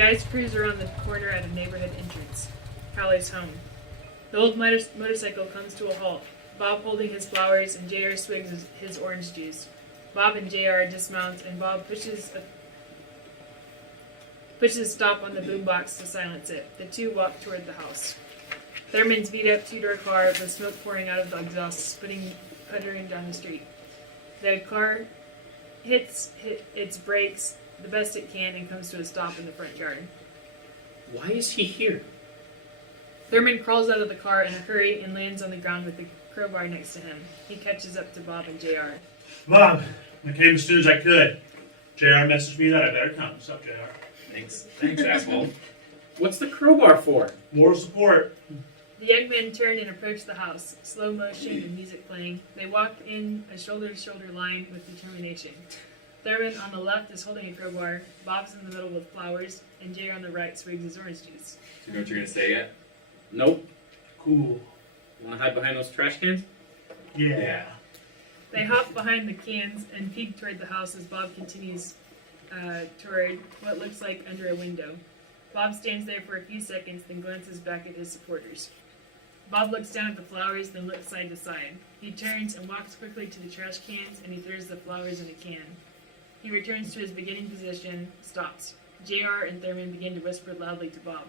guys cruise around the corner at a neighborhood entrance. Callie's home. The old motorcycle comes to a halt. Bob holding his flowers and JR swigs his orange juice. Bob and JR dismount and Bob pushes stop on the boombox to silence it. The two walk toward the house. Thurman's beat-up two-door car with smoke pouring out of the exhaust, puttering down the street. The car hits its brakes the best it can and comes to a stop in the front yard. Why is he here? Thurman crawls out of the car in a hurry and lands on the ground with the crowbar next to him. He catches up to Bob and JR. Bob, I came as soon as I could. JR messaged me that I better come. What's up, JR? Thanks, asshole. What's the crowbar for? Moral support. The young men turn and approach the house, slow motion and music playing. They walk in a shoulder-to-shoulder line with determination. Thurman on the left is holding a crowbar, Bob's in the middle with flowers, and Jay on the right swigs his orange juice. Do you know what you're going to say yet? Nope. Cool. You want to hide behind those trash cans? Yeah. They hop behind the cans and peek toward the house as Bob continues toward what looks like under a window. Bob stands there for a few seconds, then glances back at his supporters. Bob looks down at the flowers, then looks side to side. He turns and walks quickly to the trash cans, and he throws the flowers in a can. He returns to his beginning position, stops. JR and Thurman begin to whisper loudly to Bob.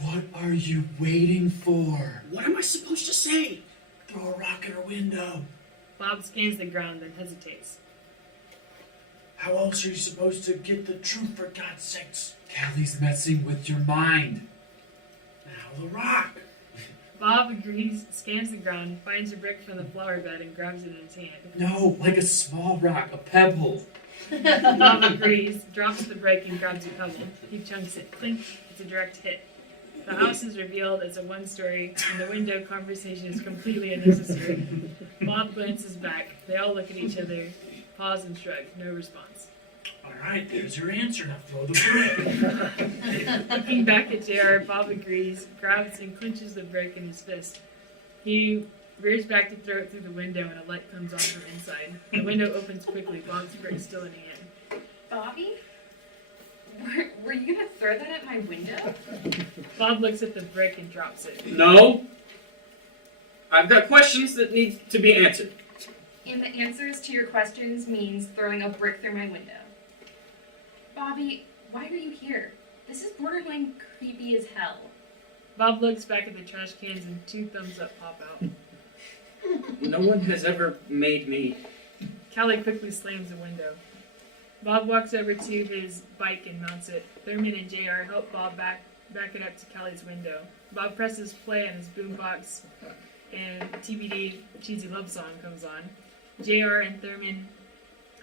What are you waiting for? What am I supposed to say? Throw a rock at her window. Bob scans the ground, then hesitates. How else are you supposed to get the truth, for God's sakes? Callie's messing with your mind. Now the rock. Bob agrees, scans the ground, finds a brick from the flower bed, and grabs it in his hand. No, like a small rock, a pebble. Bob agrees, drops the brick, and grabs a pebble. He chunks it. Clink, it's a direct hit. The house is revealed as a one-story, and the window conversation is completely unnecessary. Bob glances back. They all look at each other, pause and shrug. No response. All right, there's your answer. Now throw the brick. Looking back at JR, Bob agrees, grabs and clenches the brick in his fist. He rears back to throw it through the window, and a light comes on from inside. The window opens quickly, Bob's brick still in hand. Bobby? Were you going to throw that at my window? Bob looks at the brick and drops it. No. I've got questions that need to be answered. And the answers to your questions means throwing a brick through my window. Bobby, why are you here? This is borderline creepy as hell. Bob looks back at the trash cans and two thumbs up pop out. No one has ever made me. Callie quickly slams the window. Bob walks over to his bike and mounts it. Thurman and JR help Bob back it up to Callie's window. Bob presses play on his boombox and TBD Cheesy Love Song comes on. JR and Thurman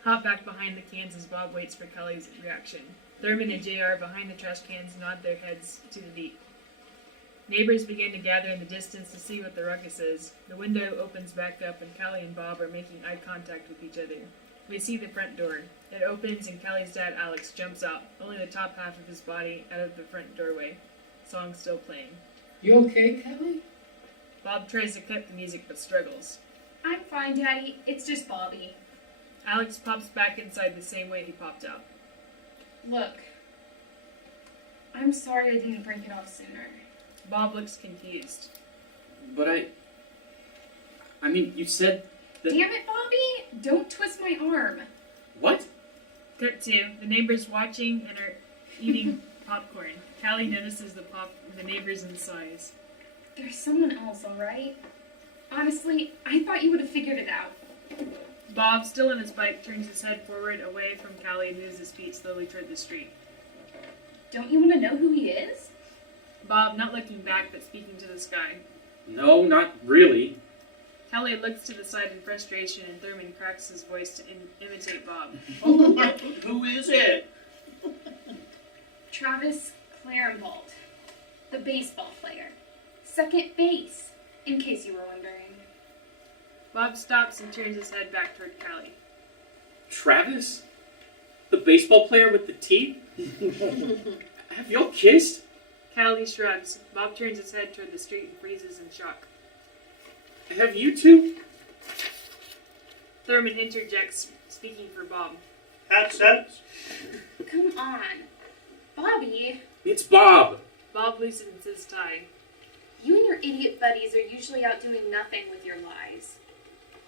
hop back behind the cans as Bob waits for Callie's reaction. Thurman and JR behind the trash cans nod their heads to the beat. Neighbors begin to gather in the distance to see what the ruckus is. The window opens back up and Callie and Bob are making eye contact with each other. We see the front door. It opens and Callie's dad, Alex, jumps out, only the top half of his body out of the front doorway. Song still playing. You okay, Kelly? Bob tries to cut the music but struggles. I'm fine, Daddy. It's just Bobby. Alex pops back inside the same way he popped out. Look, I'm sorry I didn't break it off sooner. Bob looks confused. But I mean, you said that... Damn it, Bobby! Don't twist my arm. What? Cut 2. The neighbors watching and are eating popcorn. Callie notices the neighbors in size. There's someone else, alright? Honestly, I thought you would have figured it out. Bob, still on his bike, turns his head forward away from Callie and moves his feet slowly toward the street. Don't you want to know who he is? Bob, not looking back but speaking to the sky. No, not really. Callie looks to the side in frustration and Thurman cracks his voice to imitate Bob. Who is it? Travis Clarenbold, the baseball player. Second base, in case you were wondering. Bob stops and turns his head back toward Callie. Travis? The baseball player with the teeth? Have y'all kissed? Callie shrugs. Bob turns his head toward the street and freezes in shock. Have you two? Thurman interjects, speaking for Bob. That's sense. Come on. Bobby, It's Bob. Bob loosens his tie. you and your idiot buddies are usually out doing nothing with your lives.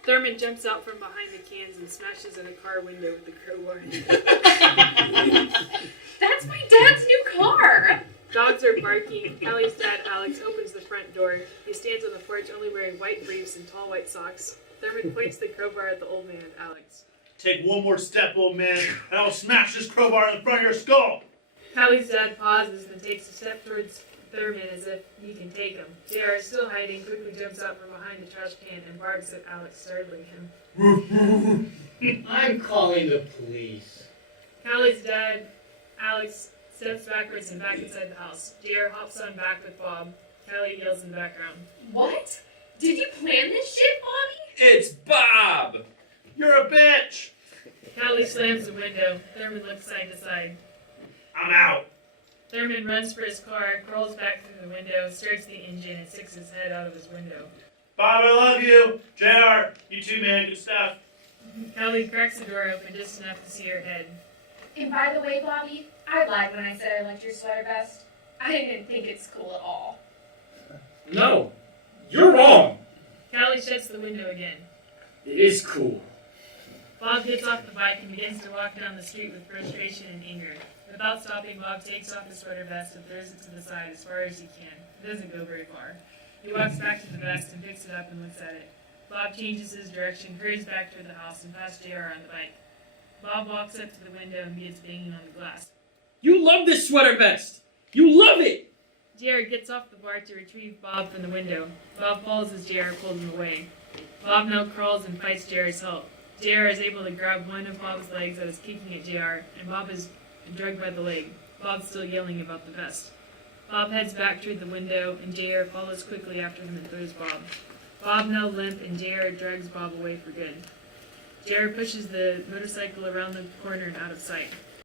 Thurman jumps out from behind the cans and smashes in a car window with the crowbar. That's my dad's new car! Dogs are barking. Kelly's dad, Alex, opens the front door. He stands on the porch only wearing white briefs and tall white socks. Thurman points the crowbar at the old man, Alex. Take one more step, old man, and I'll smash this crowbar in front of your skull. Kelly's dad pauses and takes a step towards Thurman as if he can take him. JR, still hiding, quickly jumps out from behind the trash can and barks at Alex, startling him. I'm calling the police. Kelly's dad, Alex, steps backwards and back inside the house. JR hops on back with Bob. Kelly yells in the background. What? Did you plan this shit, Bobby? It's Bob! You're a bitch. Kelly slams the window. Thurman looks side to side. I'm out. Thurman runs for his car, crawls back through the window, starts the engine, and sticks his head out of his window. Bob, I love you. JR, you too, man. Good stuff. Kelly cracks the door open just enough to see her head. And by the way, Bobby, I lied when I said I liked your sweater vest. I didn't think it's cool at all. No, you're wrong. Kelly shuts the window again. It is cool. Bob gets off the bike and begins to walk down the street with frustration and anger. Without stopping, Bob takes off his sweater vest and throws it to the side as far as he can. It doesn't go very far. He walks back to the vest and picks it up and looks at it. Bob changes his direction, hurries back toward the house, and past JR on the bike. Bob walks up to the window and begins banging on the glass. You love this sweater vest. You love it. JR gets off the bar to retrieve Bob from the window. Bob falls as JR pulls him away. Bob now crawls and fights JR's help. JR is able to grab one of Bob's legs that is kicking at JR, and Bob is drugged by the leg. Bob's still yelling about the vest. Bob heads back toward the window, and JR follows quickly after him and throws Bob. Bob now limp, and JR drags Bob away for good. JR pushes the motorcycle around the corner and out of sight.